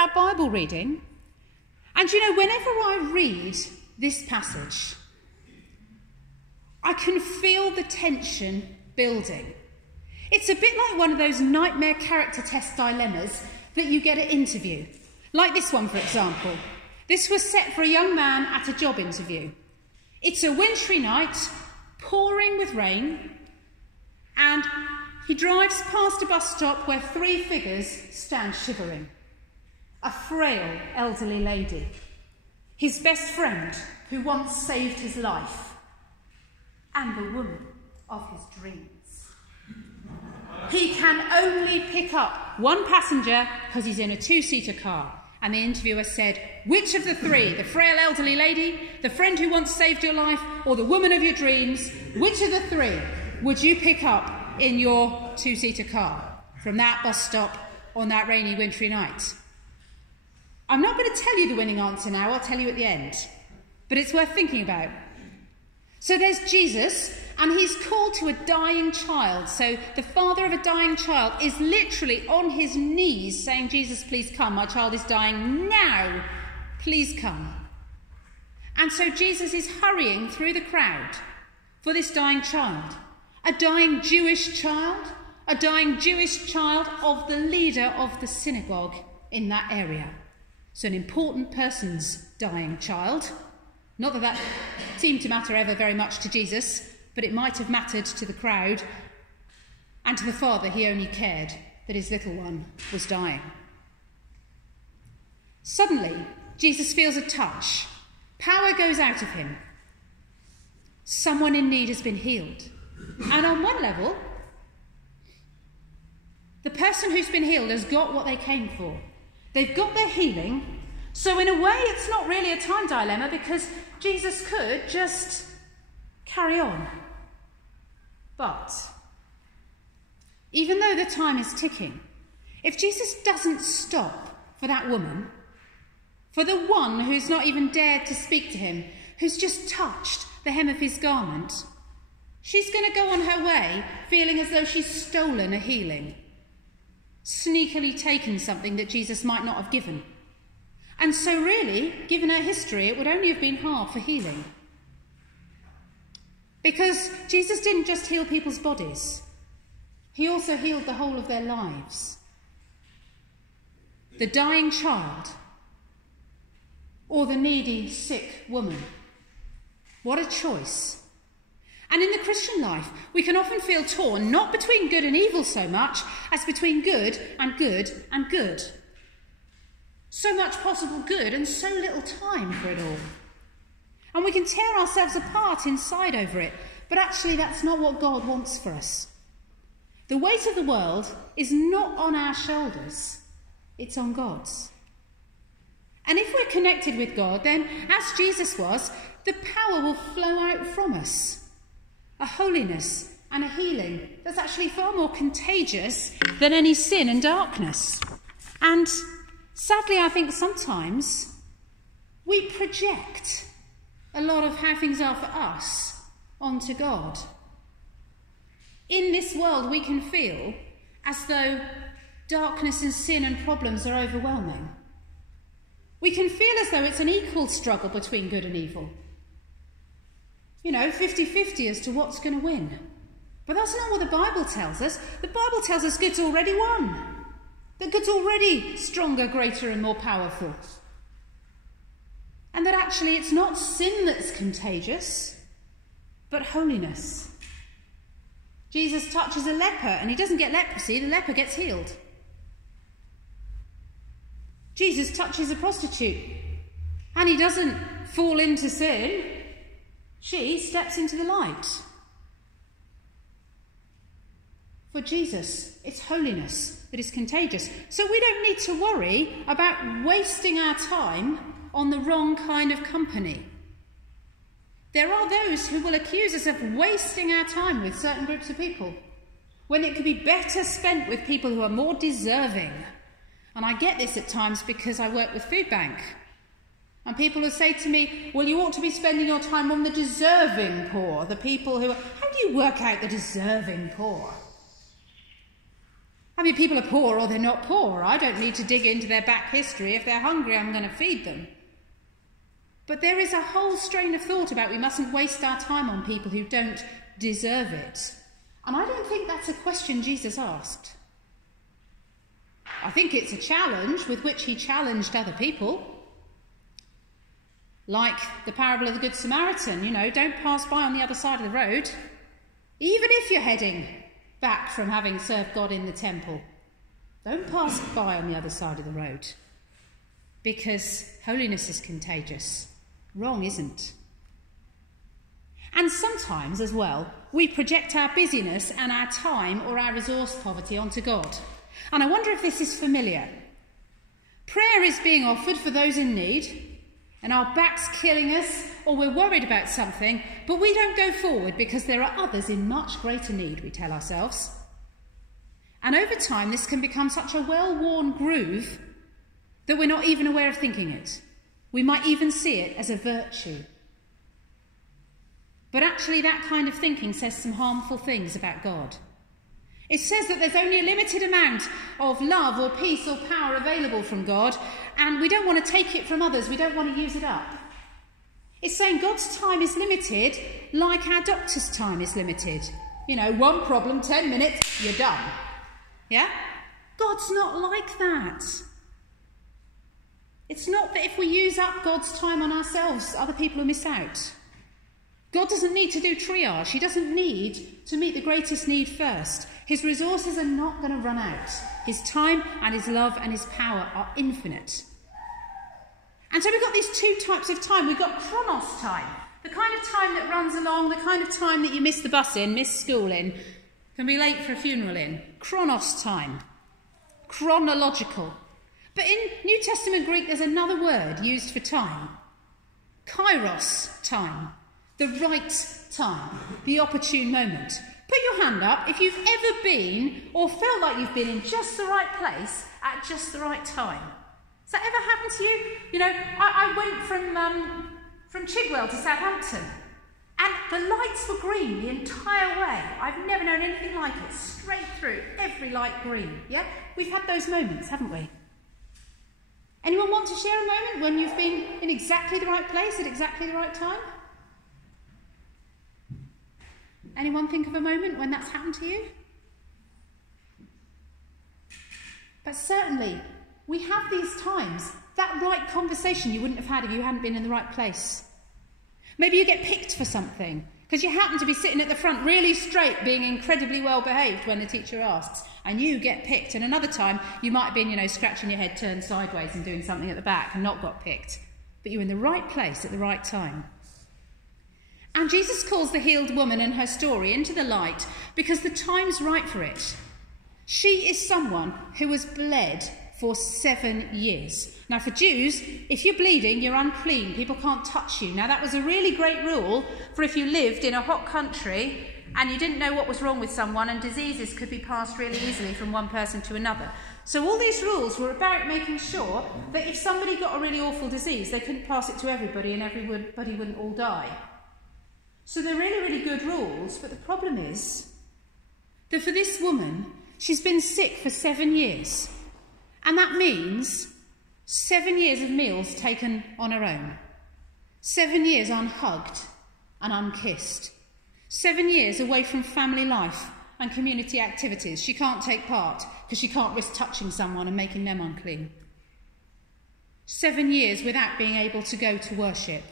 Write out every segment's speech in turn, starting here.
our Bible reading. And you know, whenever I read this passage, I can feel the tension building. It's a bit like one of those nightmare character test dilemmas that you get at interview. Like this one, for example. This was set for a young man at a job interview. It's a wintry night, pouring with rain, and he drives past a bus stop where three figures stand shivering. A frail elderly lady, his best friend who once saved his life, and the woman of his dreams. He can only pick up one passenger because he's in a two-seater car. And the interviewer said, which of the three, the frail elderly lady, the friend who once saved your life, or the woman of your dreams, which of the three would you pick up in your two-seater car from that bus stop on that rainy, wintry night? I'm not going to tell you the winning answer now, I'll tell you at the end. But it's worth thinking about. So there's Jesus, and he's called to a dying child. So the father of a dying child is literally on his knees saying, Jesus, please come. My child is dying now. Please come. And so Jesus is hurrying through the crowd for this dying child. A dying Jewish child. A dying Jewish child of the leader of the synagogue in that area. So an important person's dying child. Not that that seemed to matter ever very much to Jesus, but it might have mattered to the crowd, and to the father he only cared that his little one was dying. Suddenly, Jesus feels a touch. Power goes out of him. Someone in need has been healed. And on one level, the person who's been healed has got what they came for. They've got their healing. So in a way, it's not really a time dilemma because Jesus could just carry on. But even though the time is ticking, if Jesus doesn't stop for that woman, for the one who's not even dared to speak to him, who's just touched the hem of his garment, she's going to go on her way feeling as though she's stolen a healing, sneakily taken something that Jesus might not have given. And so really, given her history, it would only have been half a healing. Because Jesus didn't just heal people's bodies. He also healed the whole of their lives. The dying child, or the needy, sick woman. What a choice. And in the Christian life, we can often feel torn, not between good and evil so much, as between good and good and good. So much possible good and so little time for it all. And we can tear ourselves apart inside over it, but actually that's not what God wants for us. The weight of the world is not on our shoulders, it's on God's. And if we're connected with God, then, as Jesus was, the power will flow out from us. A holiness and a healing that's actually far more contagious than any sin and darkness. And sadly, I think sometimes we project a lot of how things are for us onto God. In this world, we can feel as though darkness and sin and problems are overwhelming. We can feel as though it's an equal struggle between good and evil. 50-50 as to what's going to win. But that's not what the Bible tells us. The Bible tells us good's already won. That God's already stronger, greater and more powerful. And that actually it's not sin that's contagious, but holiness. Jesus touches a leper and he doesn't get leprosy, the leper gets healed. Jesus touches a prostitute and he doesn't fall into sin, she steps into the light. For Jesus, it's holiness that is contagious. So we don't need to worry about wasting our time on the wrong kind of company. There are those who will accuse us of wasting our time with certain groups of people, when it could be better spent with people who are more deserving. And I get this at times because I work with Food Bank. And people will say to me, well, you ought to be spending your time on the deserving poor, the people who are... How do you work out the deserving poor? I mean, people are poor or they're not poor. I don't need to dig into their back history. If they're hungry, I'm going to feed them. But there is a whole strain of thought about we mustn't waste our time on people who don't deserve it. And I don't think that's a question Jesus asked. I think it's a challenge with which he challenged other people. Like the parable of the Good Samaritan, don't pass by on the other side of the road, even if you're heading back from having served God in the temple. Don't pass by on the other side of the road, because holiness is contagious. Wrong isn't. And sometimes as well, we project our busyness and our time or our resource poverty onto God. And I wonder if this is familiar. Prayer is being offered for those in need, and our back's killing us, or we're worried about something, but we don't go forward because there are others in much greater need, we tell ourselves. And over time, this can become such a well-worn groove that we're not even aware of thinking it. We might even see it as a virtue. But actually, that kind of thinking says some harmful things about God. It says that there's only a limited amount of love or peace or power available from God, and we don't want to take it from others. We don't want to use it up. It's saying God's time is limited like our doctor's time is limited. One problem, 10 minutes, you're done. Yeah? God's not like that. It's not that if we use up God's time on ourselves, other people will miss out. God doesn't need to do triage. He doesn't need to meet the greatest need first. His resources are not going to run out. His time and his love and his power are infinite. And so we've got these two types of time. We've got chronos time, the kind of time that runs along, the kind of time that you miss the bus in, miss school in, can be late for a funeral in. Chronos time, chronological. But in New Testament Greek, there's another word used for time. Kairos time, the right time, the opportune moment. Put your hand up if you've ever been or felt like you've been in just the right place at just the right time. Has that ever happened to you? I went from Chigwell to Southampton, and the lights were green the entire way. I've never known anything like it. Straight through, every light green. Yeah? We've had those moments, haven't we? Anyone want to share a moment when you've been in exactly the right place at exactly the right time? Anyone think of a moment when that's happened to you? But certainly, we have these times. That right conversation you wouldn't have had if you hadn't been in the right place. Maybe you get picked for something because you happen to be sitting at the front really straight, being incredibly well behaved when the teacher asks, and you get picked. And another time, you might have been, scratching your head turned sideways and doing something at the back and not got picked. But you're in the right place at the right time. And Jesus calls the healed woman and her story into the light because the time's right for it. She is someone who was bled for 7 years. Now for Jews, if you're bleeding, you're unclean. People can't touch you. Now that was a really great rule for if you lived in a hot country and you didn't know what was wrong with someone, and diseases could be passed really easily from one person to another. So all these rules were about making sure that if somebody got a really awful disease, they couldn't pass it to everybody and everybody wouldn't all die. So they're really, really good rules, but the problem is that for this woman, she's been sick for 7 years. And that means 7 years of meals taken on her own. 7 years unhugged and unkissed. 7 years away from family life and community activities. She can't take part because she can't risk touching someone and making them unclean. 7 years without being able to go to worship.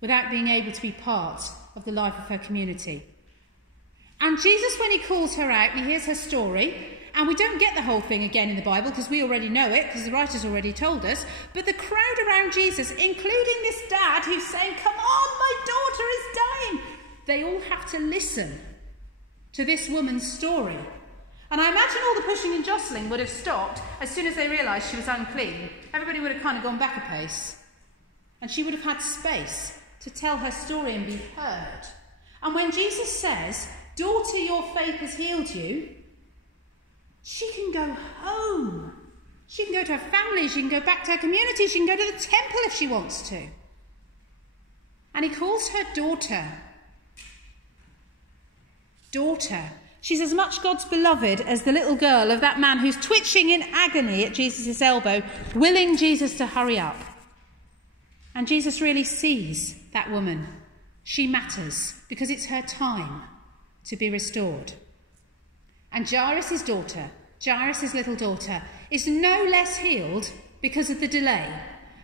Without being able to be part of the life of her community. And Jesus, when he calls her out, and he hears her story, and we don't get the whole thing again in the Bible because we already know it, because the writer's already told us, but the crowd around Jesus, including this dad who's saying, "Come on, my daughter is dying," they all have to listen to this woman's story. And I imagine all the pushing and jostling would have stopped as soon as they realised she was unclean. Everybody would have kind of gone back a pace. And she would have had space to tell her story and be heard. And when Jesus says, "Daughter, your faith has healed you," she can go home. She can go to her family, she can go back to her community, she can go to the temple if she wants to. And he calls her daughter. Daughter. She's as much God's beloved as the little girl of that man who's twitching in agony at Jesus' elbow, willing Jesus to hurry up. And Jesus really sees that woman. She matters because it's her time to be restored. And Jairus' daughter, Jairus' little daughter, is no less healed because of the delay.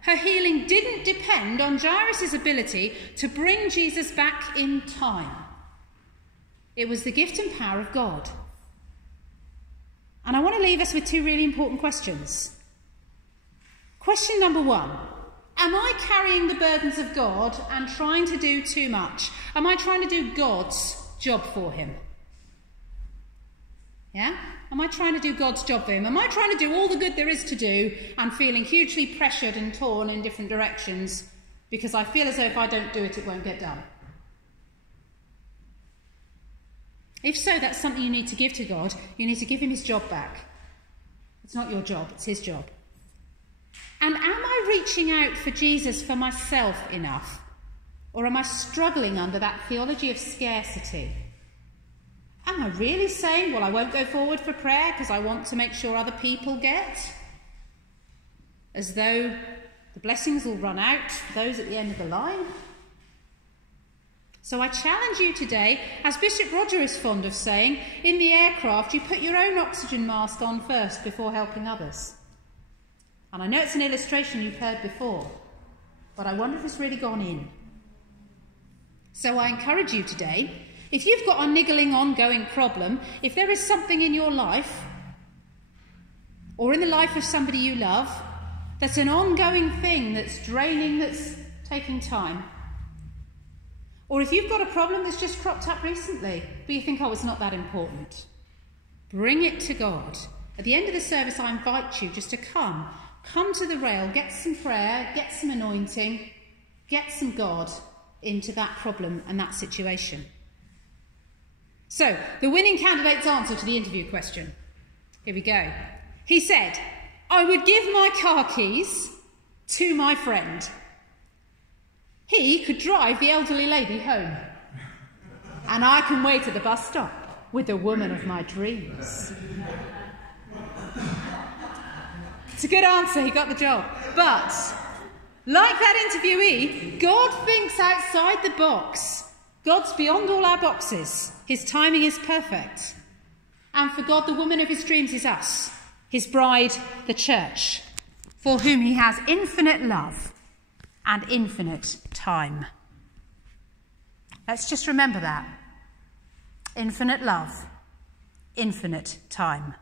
Her healing didn't depend on Jairus' ability to bring Jesus back in time. It was the gift and power of God. And I want to leave us with two really important questions. Question number one, am I carrying the burdens of God and trying to do too much? Am I trying to do God's job for him? Yeah? Am I trying to do God's job for him? Am I trying to do all the good there is to do and feeling hugely pressured and torn in different directions because I feel as though if I don't do it, it won't get done? If so, that's something you need to give to God. You need to give him his job back. It's not your job, it's his job. And am I reaching out for Jesus for myself enough? Or am I struggling under that theology of scarcity? Am I really saying, well, I won't go forward for prayer because I want to make sure other people get? As though the blessings will run out for those at the end of the line? So I challenge you today, as Bishop Roger is fond of saying, in the aircraft you put your own oxygen mask on first before helping others. And I know it's an illustration you've heard before, but I wonder if it's really gone in. So I encourage you today, if you've got a niggling ongoing problem, if there is something in your life, or in the life of somebody you love, that's an ongoing thing that's draining, that's taking time, or if you've got a problem that's just cropped up recently, but you think, oh, it's not that important, bring it to God. At the end of the service, I invite you just to come to the rail, get some prayer, get some anointing, get some God into that problem and that situation. So, the winning candidate's answer to the interview question. Here we go. He said, I would give my car keys to my friend. He could drive the elderly lady home. And I can wait at the bus stop with the woman of my dreams. It's a good answer, he got the job. But, like that interviewee, God thinks outside the box. God's beyond all our boxes. His timing is perfect. And for God, the woman of his dreams is us, his bride, the church, for whom he has infinite love and infinite time. Let's just remember that. Infinite love, infinite time.